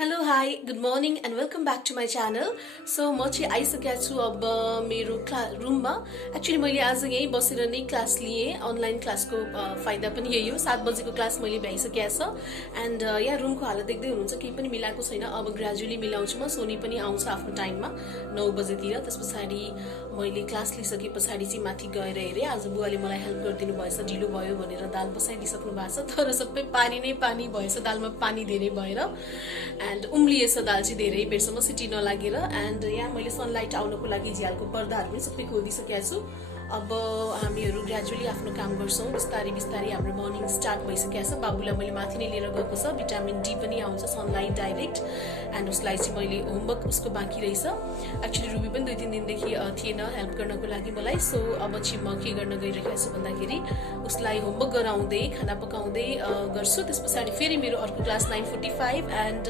Hello, hi, good morning and welcome back to my channel. So म चाहिँ आइसकेको छु अब मेरो रुममा. एक्चुअली मैले आज यही बसेर नै क्लास लिए. अनलाइन क्लासको फाइदा पनि यही हो. 7 बजेको क्लास मैले भ्याइसकेको छ. एन्ड यहाँ रुमको हालत देख्दै हुनुहुन्छ केही पनि मिलाएको छैन. अब ग्रेजुअली मिलाउँछु म. सोनी पनि आउँछ आफ्नो टाइममा 9 बजेतिर. त्यसपछि मैले क्लास लिइसके पछाडि चाहिँ माथि गएर हेरेँ. आज बुवाले मलाई हेल्प गरिदिनु भएछ, ढिलो भयो भनेर दाल बसाइदिइसक्नु भएको छ. तर सबै पानी नै पानी भएछ, दालमा पानी धेरै भएर. एन्ड उम्लिएछ दाल चाहिँ धेरै बेरसम्म सिटी नलागेर. एन्ड यहाँ मैले सनलाइट आउनको लागि झ्यालको पर्दाहरू पनि सबै खोलिसकेको छु. अब हामीहरू ग्रेजुअली आफ्नो काम गर्छौँ. बिस्तारै बिस्तारै हाम्रो मर्निङ स्टार्ट भइसकेको छ. बाबुलाई मैले माथि नै लिएर गएको छ. भिटामिन डी पनि आउँछ सनलाइट डाइरेक्ट. एन्ड उसलाई चाहिँ मैले होमवर्क उसको बाँकी रहेछ. एक्चुअली रुबी पनि 2-3 दिनदेखि थिएन हेल्प गर्नको लागि मलाई. सो अब चाहिँ म के गर्न गइरहेको छु भन्दाखेरि उसलाई होमवर्क गराउँदै खाना पकाउँदै गर्छु. त्यस पछाडि फेरि मेरो अर्को क्लास 9:45 एन्ड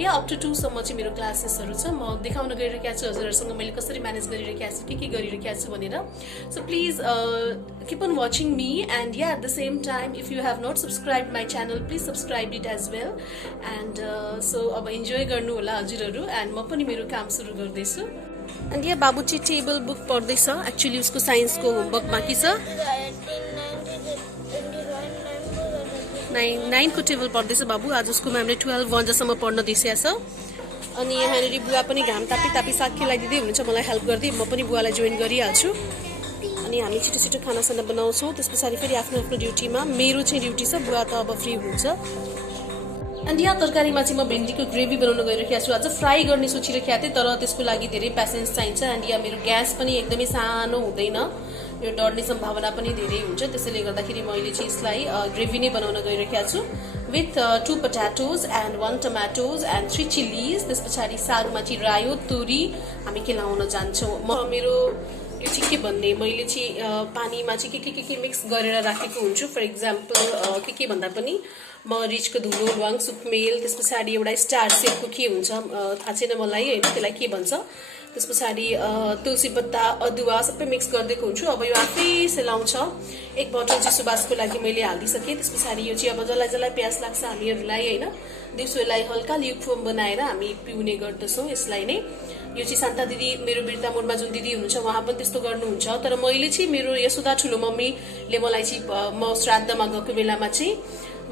यहाँ अप टु 2 सम्म चाहिँ मेरो क्लासेसहरू छ. म देखाउन गइरहेको छु हजुरहरूसँग मैले कसरी म्यानेज गरिरहेको छु, के गरिरहेको छु भनेर. So please keep on watching me, and yeah, at the same time if you have not subscribed my channel, please subscribe it as well. And so अब enjoy गर्नु होला हजुरहरू. and म पनि मेरो काम सुरु गर्दैछु. and yeah, बाबु चाहिँ टेबल बुक पढ्दैछ. एक्चुअली उसको साइन्सको होमवर्क बाँकी छ. 9 को टेबल पढ्दैछ बाबु. आज उसको म्यामले 12 जसम्म पढ्न दिइसकेको छ. अनि यहाँनिर बुवा पनि घाम तापी साग खिलाइदिँदै हुनुहुन्छ मलाई हेल्प गर्दै. म पनि बुवालाई जोइन गरिहाल्छु. अनि हामी छिटो छिटो खानासाना बनाउँछौँ. त्यस पछाडि फेरि आफ्नो आफ्नो ड्युटीमा. मेरो चाहिँ ड्युटी छ, बुवा त अब फ्री हुन्छ. अनि यहाँ तरकारीमा चाहिँ म भिन्डीको ग्रेभी बनाउन गइरहेको छु. आज फ्राई गर्ने सोचिरहेको थिएँ तर त्यसको लागि धेरै पेसेन्स चाहिन्छ. अनि यहाँ मेरो ग्यास पनि एकदमै सानो हुँदैन, यो डढ्ने सम्भावना पनि धेरै हुन्छ. त्यसैले गर्दाखेरि मैले चाहिँ यसलाई ग्रेभी नै बनाउन गइरहेको छु with 2 potatoes and 1 tomatoes and 3 chilies. त्यस पछाडि सागमा चाहिँ रायो तोरी हामी केलाउन जान्छौँ. म मेरो यो चाहिँ के भन्ने मैले चाहिँ पानीमा चाहिँ के मिक्स गरेर राखेको हुन्छु. फर इक्जाम्पल के भन्दा पनि मरिचको धुलो, ल्वाङ, सुकमेल, त्यस पछाडि एउटा स्टार सेपको के हुन्छ थाहा छैन मलाई होइन, त्यसलाई के भन्छ. त्यस पछाडि तुलसी पत्ता, अदुवा सबै मिक्स गरिदिएको हुन्छु. अब यो आफै सेलाउँछ. 1 बोतल चाहिँ सुबासको लागि मैले हालिदिइसकेँ. त्यस पछाडि यो चाहिँ अब जसलाई प्यास लाग्छ हामीहरूलाई होइन, दिउँसो यसलाई हल्का ल्युकफोम बनाएर हामी पिउने गर्दछौँ यसलाई नै. यो चाहिँ शान्ता दिदी मेरो बिर्ता मोडमा जुन दिदी हुनुहुन्छ उहाँ पनि त्यस्तो गर्नुहुन्छ. तर मैले चाहिँ मेरो यशोदा ठुलो मम्मीले मलाई चाहिँ म श्राद्धमा गएको बेलामा चाहिँ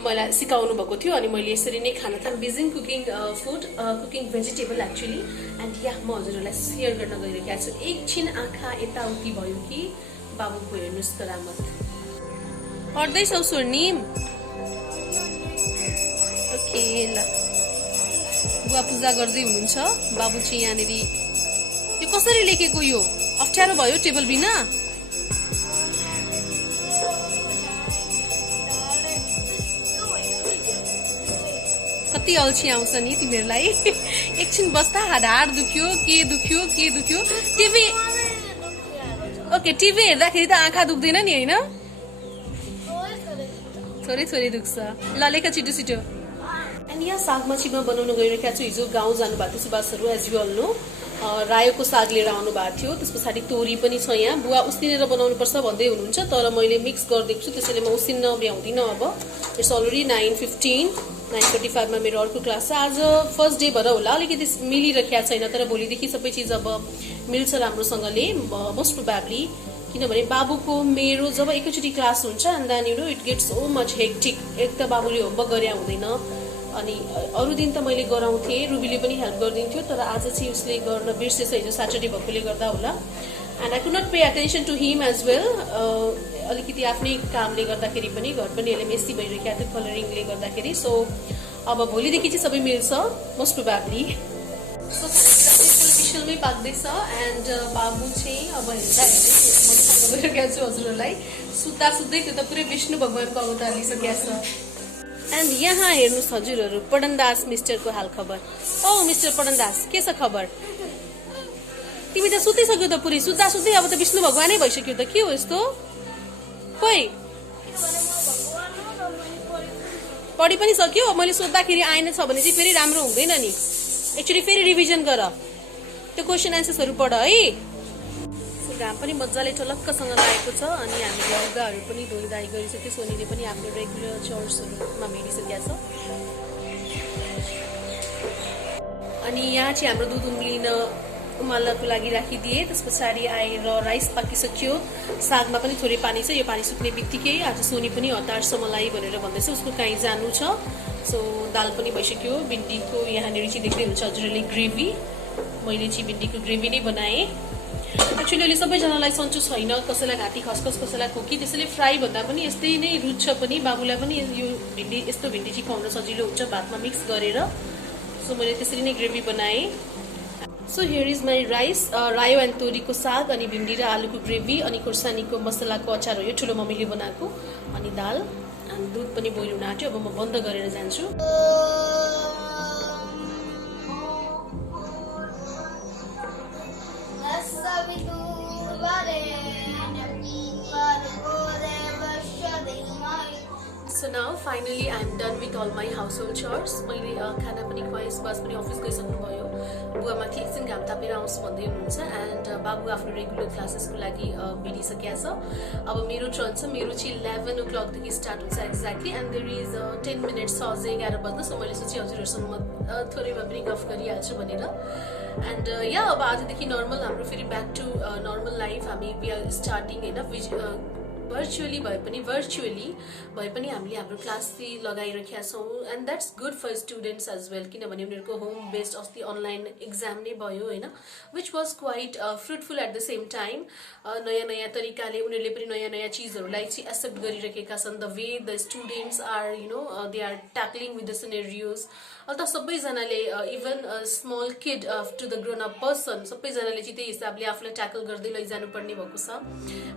मलाई सिकाउनु भएको थियो. अनि मैले यसरी नै खाना बिजिङ cooking food, cooking vegetable actually. And यहाँ म हजुरहरूलाई सेयर गर्न गइरहेको छु. एकछिन आँखा यताउति भयो कि बाबुको हेर्नुहोस् त रामत पढ्दैछौ स्वर्णिम. ओके ल, बुवा पूजा गर्दै हुनुहुन्छ. बाबु चाहिँ यहाँनिर यो कसरी लेखेको, यो अप्ठ्यारो भयो टेबल बिना. कति अल्छी आउँछ नि तिमीहरूलाई. एकछिन बस्दा हाड दुख्यो के दुख्यो. टिभी ओके, टिभी हेर्दाखेरि त आँखा दुख्दैन नि होइन, थोरै दुख्छ. ल लेख छिटो. अनि यहाँ सागमा चाहिँ म बनाउन गइरहेको छु. हिजो गाउँ जानुभएको थियो सुबासहरू एज यु अल नो. रायोको साग लिएर आउनु भएको थियो. त्यस पछाडि तोरी पनि छ. यहाँ बुवा उसिनेर बनाउनुपर्छ भन्दै हुनुहुन्छ तर मैले मिक्स गरिदिएको छु. त्यसैले म उसिन्न भ्याउँदिनँ. अब इट्स अलरेडी 9:15, 9:45 मा मेरो अर्को क्लास छ. आज फर्स्ट डे भएर होला अलिकति मिलिरहेको छैन, तर भोलिदेखि सबै चिज अब मिल्छ राम्रोसँगले मोस्ट प्रोबेबली. किनभने बाबुको मेरो जब एकैचोटि क्लास हुन्छ and then you know it gets so much hectic. एक त बाबुले होमवर्क गरे हुँदैन, अनि अरू दिन त मैले गराउँथेँ, रुबीले पनि हेल्प गरिदिन्थ्यो. तर आज चाहिँ उसले गर्न बिर्सेछ, हिजो सैटरडे भएकोले गर्दा होला. And I could not pay attention to him as well. अलिकति आफ्नै कामले गर्दाखेरि पनि घर पनि यसले मेसी भइरहेको थियो कलरिङले गर्दाखेरि. सो अब भोलिदेखि चाहिँ सबै मिल्छ मोस्ट प्रोबेबली. सो खानेकुरा चाहिँ फुल विसलमै पाक्दैछ. एन्ड बाबु चाहिँ अब हेर्दा गइरहेको छु हजुरहरूलाई. सुत्दै त्यो त पुरै विष्णु भगवानको अवतार लिइसकेको छ. एन्ड यहाँ हेर्नुहोस् हजुरहरू, पडनदास मिस्टरको हाल खबर. ओ मिस्टर पडनदास, के छ खबर? तिमी त सुतिसक्यो त पुरै. सुत्दै अब त विष्णु भगवानै भइसक्यो त. के हो यस्तो? खोइ पढि पनि सक्यो. मैले सोद्धाखेरि आएन छ भने चाहिँ फेरि राम्रो हुँदैन नि. एक्चुअली फेरि रिभिजन गर, त्यो क्वेसन एन्सर्सहरू पढ है. घाम पनि मजाले टलक्कसँग लागेको छ. अनि हामीले लुगाहरू पनि धोइधाइ गरिसक्यो. सोनीले पनि आफ्नो रेगुलर चर्सहरूमा भेटिसकेको छ. अनि यहाँ चाहिँ हाम्रो दुध उमाल्नको लागि राखिदिए। त्यस पछाडि आएर राइस पाकिसक्यो। सागमा पनि थोरै पानी छ, यो पानी सुक्ने बित्तिकै आज सोनी पनि हतार छ मलाई भनेर भन्दैछ, उसको कहीँ जानु छ। सो दाल पनि भइसक्यो। भिन्डीको यहाँनिर चाहिँ देख्दै हुन्छ हजुरहरूले ग्रेभी, मैले चाहिँ भिन्डीको ग्रेभी नै बनाएँ। एक्चुअली अहिले सबैजनालाई सन्चो छैन, कसैलाई घाँटी खसखस, कसैलाई खोकी, त्यसैले फ्राई भन्दा पनि यस्तै नै रुच्छ पनि। बाबुलाई पनि यो भिन्डी, यस्तो भिन्डी चाहिँ खुवाउन सजिलो हुन्छ भातमा मिक्स गरेर। सो मैले त्यसरी नै ग्रेभी बनाएँ। So here is my rice, रायो एन्ड तोरीको साग, अनि भिन्डी र आलुको ग्रेभी, अनि खोर्सानीको मसलाको अचार हो यो, ठुलो मम्मीले बनाएको, अनि दाल, अनि दुध पनि बोइल हुन आँट्यो। अब म बन्द गरेर जान्छु। So now finally I am done with all my household chores. मैले खाना पनि खुवाएँ, सुभाष पनि अफिस गइसक्नुभयो। बुवा माथि एकछिन घाम तापेर आउँछु भन्दै हुनुहुन्छ। एन्ड बाबु आफ्नो रेगुलर क्लासेसको लागि बिडिसकेको छ। अब मेरो टर्न छ, मेरो चाहिँ 11 o'clock देखि स्टार्ट हुन्छ exactly. And there is 10 minutes छ, अझै 11 बज्न। सो मैले सोचेँ हजुरहरूसँग म थोरै भए पनि गफ गरिहाल्छु भनेर। एन्ड या अब आजदेखि नर्मल हाम्रो फेरि ब्याक टु नर्मल लाइफ हामी वी आर स्टार्टिङ होइन। भर्चुअली भए पनि हामीले हाम्रो क्लास चाहिँ लगाइरहेका छौँ। And that's good for students as well, किनभने उनीहरूको होम बेस्ड अस्ति अनलाइन एक्जाम नै भयो होइन, which was quite fruitful at the same time. नयाँ नयाँ तरिकाले उनीहरूले पनि नयाँ नयाँ चिजहरूलाई चाहिँ एक्सेप्ट गरिरहेका छन्। The way the students are they are tackling with the scenarios. अन्त सबैजनाले even small kid to the grown up person, सबैजनाले चाहिँ त्यही हिसाबले आफूलाई ट्याकल गर्दै लैजानु पर्ने भएको छ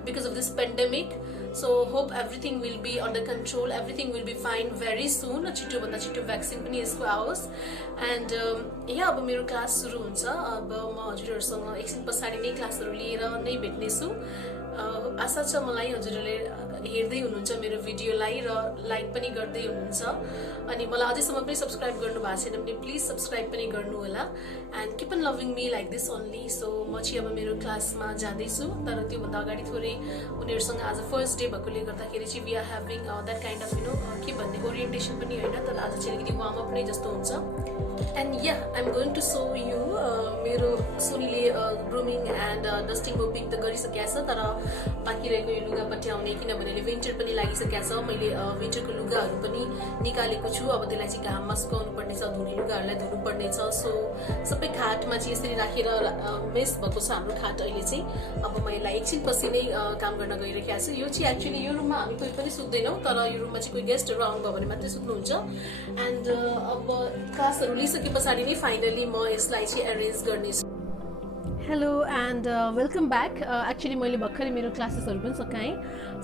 because of this pandemic. So hope everything will be under control, everything will be fine very soon. छिटोभन्दा छिटो भ्याक्सिन पनि यसको आओस्। एन्ड यहाँ अब मेरो क्लास सुरु हुन्छ। अब म हजुरहरूसँग एकछिन पछाडि नै क्लासहरू लिएर नै भेट्नेछु। आशा छ मलाई हजुरहरूले हेर्दै हुनुहुन्छ मेरो भिडियोलाई र लाइक पनि गर्दै हुनुहुन्छ। अनि मलाई अझैसम्म पनि सब्सक्राइब गर्नु भएको छैन भने प्लिज सब्सक्राइब पनि गर्नु होला। And keep on loving me like this only. So म चाहिँ अब मेरो क्लासमा जाँदैछु, तर त्योभन्दा अगाडि थोरै उनीहरूसँग आज फर्स्ट डे भएकोले गर्दाखेरि चाहिँ we are having that kind of के भन्ने ओरिएन्टेसन पनि होइन, तर आज चाहिँ अलिकति वार्म अप नै जस्तो हुन्छ। And yeah I am going to show you मेरो सोनीले ग्रुमिङ एन्ड डस्टिङको पिक त गरिसकेको छ, तर बाँकी रहेको यो लुगा पट्याउने, किनभने विन्टर पनि लागिसकेको छ। मैले विन्टरको लुगाहरू पनि निकालेको छु। अब त्यसलाई चाहिँ घाममा सुकाउनु पर्नेछ, धुने लुगाहरूलाई धुनु पर्नेछ। सो सबै खाटमा चाहिँ यसरी राखेर मेस भएको छ हाम्रो खाट अहिले चाहिँ। अब म यसलाई एकछिन पछि नै काम गर्न गइरहेको छु। यो चाहिँ एक्चुअली यो रुममा हामी कोही पनि सुत्दैनौँ, तर यो रुममा चाहिँ कोही गेस्टहरू आउनुभयो भने मात्रै सुत्नुहुन्छ। एन्ड अब क्लासहरू लिइसके पछाडि नै फाइनली म यसलाई चाहिँ एरेन्ज गर्नेछु। Hello and welcome back. Actually मैले भर्खरै मेरो क्लासेसहरू पनि सकाएँ,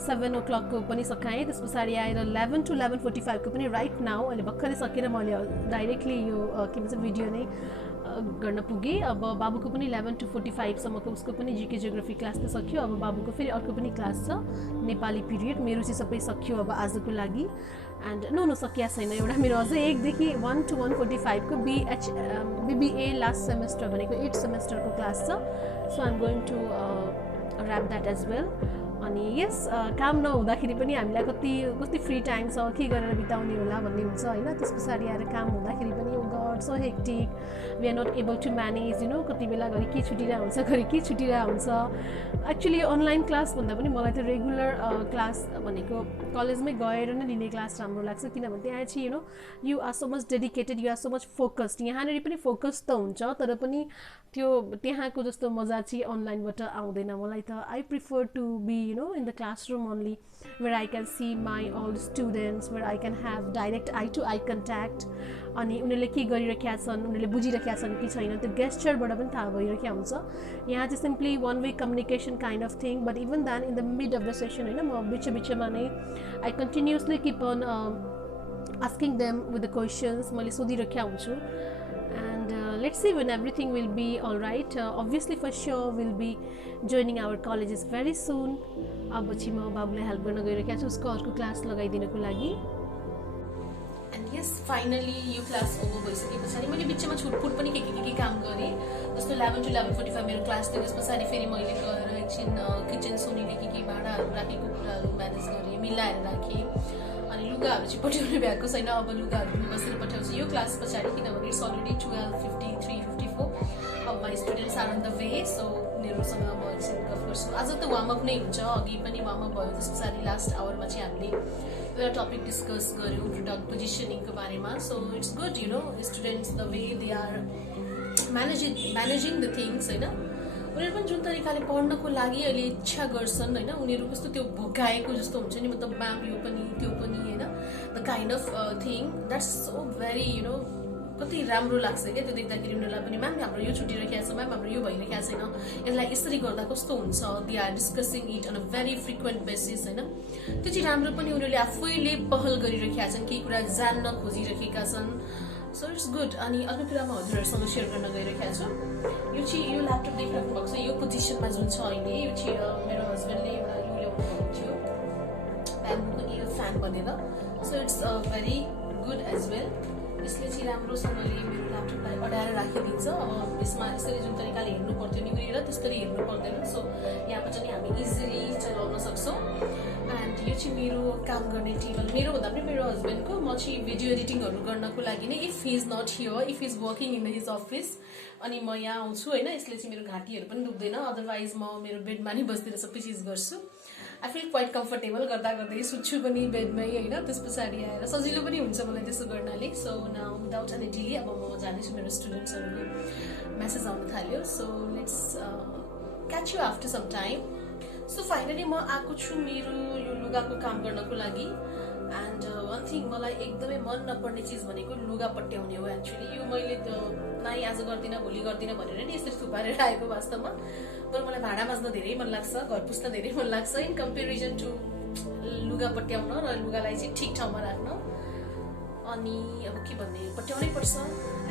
7 o'clock को पनि सकाएँ। त्यस पछाडि आएर 11 to 11:45 को पनि राइट नाउ अहिले भर्खरै सकेर मैले डाइरेक्टली यो के भन्छ भिडियो नै गर्न पुगेँ। अब बाबुको पनि 11 to 45 सम्मको उसको पनि जीके जियोग्राफी क्लास त सक्यो। अब बाबुको फेरि अर्को पनि क्लास छ नेपाली पिरियड। मेरो चाहिँ सबै सक्यो अब आजको लागि। एन्ड नो सकिया छैन, एउटा मेरो अझै 1 देखि 1 to 1:45 को BBA लास्ट सेमेस्टर भनेको 8th सेमेस्टरको क्लास छ। So I am going to wrap that as well. अनि यस काम नहुँदाखेरि पनि हामीलाई कति फ्री टाइम छ, के गरेर बिताउने होला भन्ने हुन्छ होइन। त्यस पछाडि आएर काम हुँदाखेरि पनि god so hectic, we are not able to manage कति बेला घरि के छुटिरहेको हुन्छ, घरि के छुटिरहेको हुन्छ। एक्चुअली अनलाइन क्लास भन्दा पनि मलाई त रेगुलर क्लास भनेको कलेजमै गएर नै लिने क्लास राम्रो लाग्छ, किनभने त्यहाँ चाहिँ you are so much dedicated, you are so much focused. यहाँनिर पनि फोकस त हुन्छ, तर पनि त्यो त्यहाँको जस्तो मजा चाहिँ अनलाइनबाट आउँदैन मलाई त। I prefer to be in the classroom only, where I can see my all students, where I can have direct eye to eye contact. अनि उनीहरूले के गरिरहेका छन्, उनीहरूले बुझिरहेका छन् कि छैन, त्यो गेस्चरबाट पनि थाहा भइरहेको हुन्छ। यहाँ चाहिँ simply one way communication kind of thing, but even then in the mid of the session होइन, म बिचमा नै I continuously keep on asking them with the questions, मैले सोधिरहेका हुन्छु। And let's see when everything will be all right. Obviously for sure we'll be joining our colleges very soon. अब चाहिँ म बाबुलाई हेल्प गर्न गइरहेको छु उसको अर्को क्लास लगाइदिनको लागि। एन्ड यस फाइनली यो क्लास ओभर भइसके पछाडि मैले बिचमा छुटपुट पनि के काम गरेँ, जस्तो 11 to 11:45 मेरो क्लास थियो। त्यस पछाडि फेरि मैले गएर एकछिन किचन सोनीले के भाँडाहरू राखेको कुराहरू म्यानेज गरेँ, मिलाएर राखेँ। अनि लुगाहरू चाहिँ पठाउनु भएको छैन, अब लुगाहरू पनि बसेर पठाउँछु यो क्लास पछाडि, किनभने it's already 12:53 are on the way so उनीहरूसँग म एकछिन गफ गर्छु आज त वार्मअप नै हुन्छ अघि पनि वार्मअप भयो त्यस पछाडि लास्ट आवरमा चाहिँ हामीले एउटा टपिक डिस्कस गऱ्यौँ प्रोडक्ट पोजिसनिङको बारेमा so it's good you know students the way they are managing the things होइन उनीहरू पनि जुन तरिकाले पढ्नको लागि अहिले इच्छा गर्छन् होइन उनीहरू कस्तो त्यो भोगाएको जस्तो हुन्छ नि मतलब म्याम यो पनि त्यो पनि होइन the kind of thing that's so very you know कति राम्रो लाग्छ क्या त्यो देख्दाखेरि उनीहरूलाई पनि म्याम हाम्रो यो छुट्टी राखेको छ म्याम हाम्रो यो भइरहेको छैन यसलाई यसरी गर्दा कस्तो हुन्छ they are discussing it on a very frequent basis होइन त्यो चाहिँ राम्रो पनि उनीहरूले आफैले पहल गरिरहेका छन् केही कुरा जान्न खोजिरहेका छन् सो इट्स गुड अनि अर्को कुरा म हजुरहरूसँग सेयर गर्न गइरहेको छु यो चाहिँ यो ल्यापटप देखिराख्नु भएको छ यो पोजिसनमा जुन छ अहिले यो चाहिँ मेरो हस्बेन्डले एउटा यो ल्याउनु भएको थियो ब्याम्बूको यो फ्यान बनेर so it's very good as well यसले चाहिँ राम्रोसँगले मेरो ल्यापटपलाई अडाएर राखिदिन्छ यसमा यसरी जुन तरिकाले हेर्नु पर्थ्यो निहुरेर त्यसरी हेर्नु पर्दैन सो यहाँबाट नि हामी इजिली चलाउन सक्छौँ एन्ड यो चाहिँ मेरो काम गर्ने टेबल मेरो भन्दा पनि मेरो हस्बेन्डको म चाहिँ भिडियो एडिटिङहरू गर्नको लागि नै if he is not here if is working in his office अनि म यहाँ आउँछु होइन यसले चाहिँ मेरो घाँटीहरू पनि दुख्दैन अदरवाइज म मेरो बेडमा नै बस्दिएर सबै चिज गर्छु आई फिल क्वाइट कम्फर्टेबल गर्दा गर्दै सुत्छु पनि बेडमै होइन त्यस पछाडि आएर सजिलो पनि हुन्छ मलाई त्यसो गर्नाले so now without any delay अब म जानेछु मेरो स्टुडेन्ट्सहरूको मेसेज आउन थाल्यो so let's catch you after some time so finally म आएको छु मेरो यो लुगाको काम गर्नको लागि एन्ड वान थिङ मलाई एकदमै मन नपर्ने चिज भनेको लुगा पट्याउने हो एक्चुली यो मैले नाइ आज गर्दिनँ भोलि गर्दिनँ भनेर नि यसरी थुपारेर आएको वास्तवमा तर मलाई भाँडा माझ्न धेरै मन लाग्छ घर पुस्न धेरै मन लाग्छ इन कम्पेरिजन टु लुगा पट्याउन र लुगालाई चाहिँ ठिक ठाउँमा राख्न अनि अब के भन्ने पट्याउनै पर्छ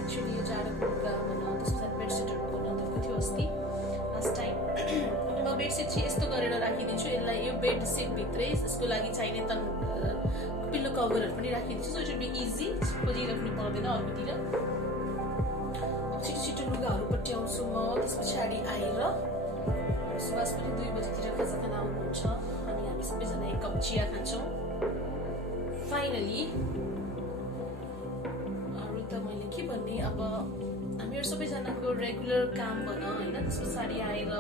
एक्चुली यो जाडोको लुगा भन त्यस पछाडि बेडसिटहरू बनाउनु दिएको थियो अस्ति लास्ट टाइम म बेडसिट चाहिँ यस्तो गरेर राखिदिन्छु यसलाई यो बेडसिटभित्रै यसको लागि चाहिने पिल्लो कभरहरू पनि राखिदिन्छु so it will be easy खोजिराख्नु पर्दैन अर्कोतिर छिटो छिटो लुगाहरू पट्याउँछु म त्यस पछाडि आएर सुभाष पनि 2 बजीतिर खाजा खान आउनुहुन्छ अनि हामी सबैजना एक कप चिया खान्छौँ फाइनली अरू त मैले के भन्ने अब हामीहरू सबैजनाको रेगुलर काम भन होइन त्यस पछाडि आएर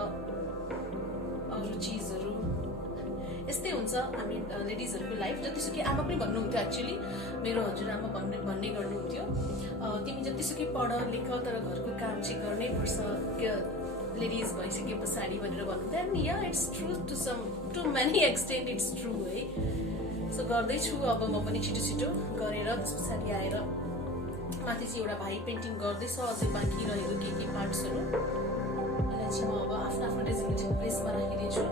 अरू चिजहरू यस्तै हुन्छ हामी लेडिजहरूको लाइफ जतिसुकै आमा पनि भन्नुहुन्थ्यो एक्चुली मेरो हजुरआमा भन्ने गर्नुहुन्थ्यो तिमी जतिसुकै पढ लेख तर घरको काम चाहिँ गर्नै पर्छ लेडिज भइसके पछाडि भनेर भन्नुहुन्थ्यो and yeah it's true to many extent it's true है सो गर्दैछु अब म पनि छिटो छिटो गरेर त्यस पछाडि आएर माथि चाहिँ एउटा भाइ पेन्टिङ गर्दैछ अझै बाँकी रहेको के पार्ट्सहरू यसलाई चाहिँ म अब आफ्नो आफ्नो डेजिग्नेटेड प्लेसमा राखिदिन्छु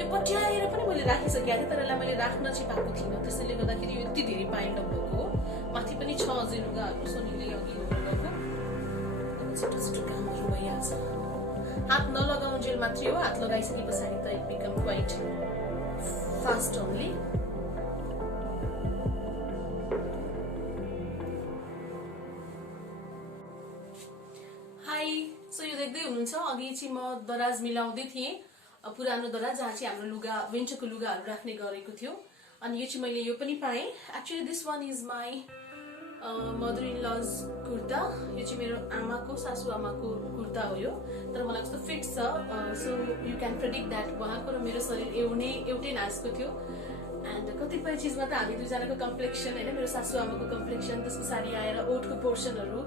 यो पट्याएर पनि मैले राखिसकेको थिएँ तर यसलाई मैले राख्न चाहिँ पाएको थिइनँ त्यसैले गर्दाखेरि यो यति धेरै पाइन्ड अप भएको हो माथि पनि छ अझै लुगाहरू सोनीले अघि गएको छिटो छिटो कामहरू भइहाल्छ हात नलगाउन्जेल मात्रै हो हात लगाइसके पछाडि त it become quite fast only high so यो देख्दै हुनुहुन्छ अघि चाहिँ म दराज मिलाउँदै थिएँ पुरानो दराज जहाँ चाहिँ हाम्रो लुगा विन्टरको लुगाहरू राख्ने गरेको थियो अनि यो चाहिँ मैले यो पनि पाएँ actually this one is my mother in law kurta यो चाहिँ मेरो आमाको सासू आमाको कुर्ता हो यो तर मलाई कस्तो फिट छ so you can predict that उहाँको र मेरो शरीर एउटै नाचको थियो एन्ड कतिपय चिजमा त हामी दुईजनाको कम्प्लेक्सन होइन मेरो सासू आमाको कम्प्लेक्सन त्यस पछाडि आएर ओठको पोर्सनहरू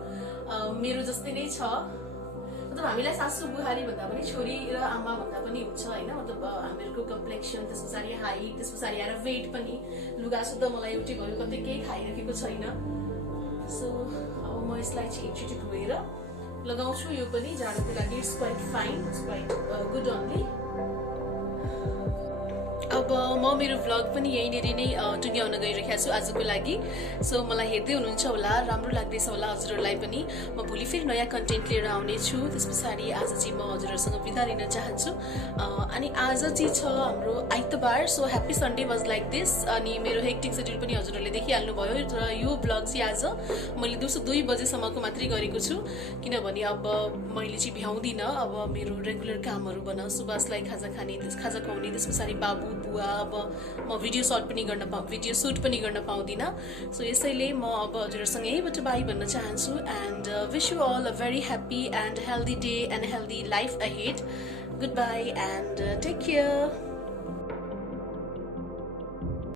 मेरो जस्तै नै छ मतलब हामीलाई सासू बुहारी भन्दा पनि छोरी र आमा भन्दा पनि हुन्छ होइन मतलब हामीहरूको कम्प्लेक्सन त्यस पछाडि हाइट त्यस पछाडि आएर वेट पनि लुगा सुत्दा मलाई एउटै भयो कतै केही खाइरहेको छैन सो अब म यसलाई चाहिँ एकचोटि धोएर लगाउँछु यो पनि जाडोको लागि it's quite fine it's quite good only अब म मेरो भ्लग पनि यहीँनिर नै टुङ्ग्याउन गइरहेको छु आजको लागि सो मलाई हेर्दै हुनुहुन्छ होला राम्रो लाग्दैछ होला हजुरहरूलाई पनि म भोलि फेरि नयाँ कन्टेन्ट लिएर आउनेछु त्यस पछाडि आज चाहिँ म हजुरहरूसँग बिदा लिन चाहन्छु अनि आज चाहिँ छ हाम्रो आइतबार so happy Sunday was like this अनि मेरो हेक्टिक सेड्युल पनि हजुरहरूले देखिहाल्नुभयो र यो भ्लग चाहिँ आज मैले 2 बजेसम्मको मात्रै गरेको छु किनभने अब मैले चाहिँ भ्याउँदिनँ अब मेरो रेगुलर कामहरू भन सुभाषलाई खाजा खुवाउने त्यस पछाडि बाबु बुवा अब म भिडियो सुट पनि गर्न पाउँदिनँ सो यसैले म अब हजुरहरूसँग यहीबाट बाई भन्न चाहन्छु and wish you all a very happy and healthy day and healthy life ahead goodbye and take care